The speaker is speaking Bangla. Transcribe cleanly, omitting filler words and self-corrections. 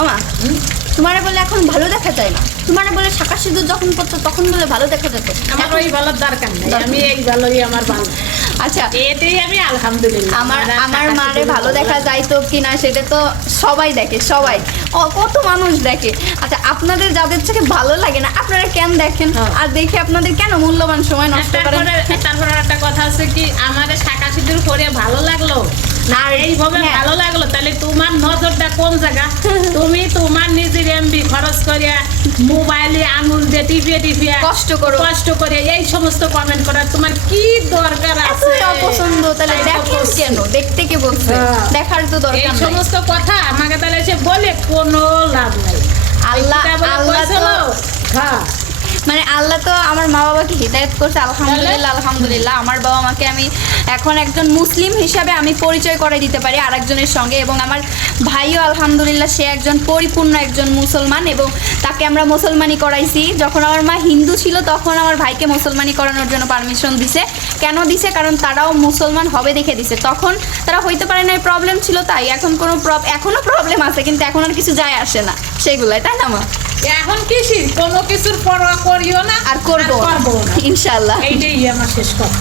ওমা তোমারে বলে এখন ভালো দেখা যায় না, তোমারে বলে শাঁখা সিঁদুর যখন পড়তো তখন বলে ভালো দেখা যেত। আমার ওই ভালোর দরকার নেই, আমি এই ভালোই আমার ভালো। আচ্ছা এতেই আমি আলহামদুলিল্লাহ। আমার মারে ভালো দেখা যাইতো কিনা সেটা তো সবাই দেখে, সবাই কত মানুষ দেখে। আচ্ছা আপনাদের যাদের থেকে ভালো লাগে না আপনারা কেন দেখেন, আর দেখে আপনাদের কেন মূল্যবান সময় নষ্ট করেন? তারপরে একটা কথা আছে কি, আমাদের শাঁখা সিঁদুর করে ভালো লাগলো আর এইভাবে ভালো লাগলো, তাহলে তোমার নজরটা কোন জায়গা? তুমি তোমার নিজের এমবি খরচ করিয়া মোবাইলে আঙুল দিয়ে টিপিয়ে কষ্ট করে এই সমস্ত কমেন্ট করার তোমার কি দরকার আছে? অপছন্দ তাহলে দেখেন কেন? দেখতে কে বলছে? দেখার তো দরকার এই সমস্ত কথা আমাকে তাহলে সে বলে কোনো লাভ নাই। আল্লাহ হ্যাঁ মানে আল্লাহ তো আমার মা বাবাকে হিদায়ত করছে, আলহামদুলিল্লাহ আলহামদুলিল্লাহ। আমার বাবা মাকে আমি এখন একজন মুসলিম হিসাবে আমি পরিচয় করে দিতে পারি আরেকজনের সঙ্গে, এবং আমার ভাইও আলহামদুলিল্লাহ সে একজন পরিপূর্ণ একজন মুসলমান, এবং তাকে আমরা মুসলমানি করাইছি। যখন আমার মা হিন্দু ছিল তখন আমার ভাইকে মুসলমানি করানোর জন্য পারমিশন দিছে। কেন দিছে? কারণ তারাও মুসলমান হবে দেখে দিছে। তখন তারা হইতে পারে না, প্রবলেম ছিল তাই। এখন কোনো এখনও প্রবলেম আছে কিন্তু এখন আর কিছু যায় আসে না সেগুলাই, তাই না মা? এখন কোনো কিছুর পরোয়া করিও না আর করবো না, ইনশাআল্লাহ। এইটাই আমার শেষ কথা।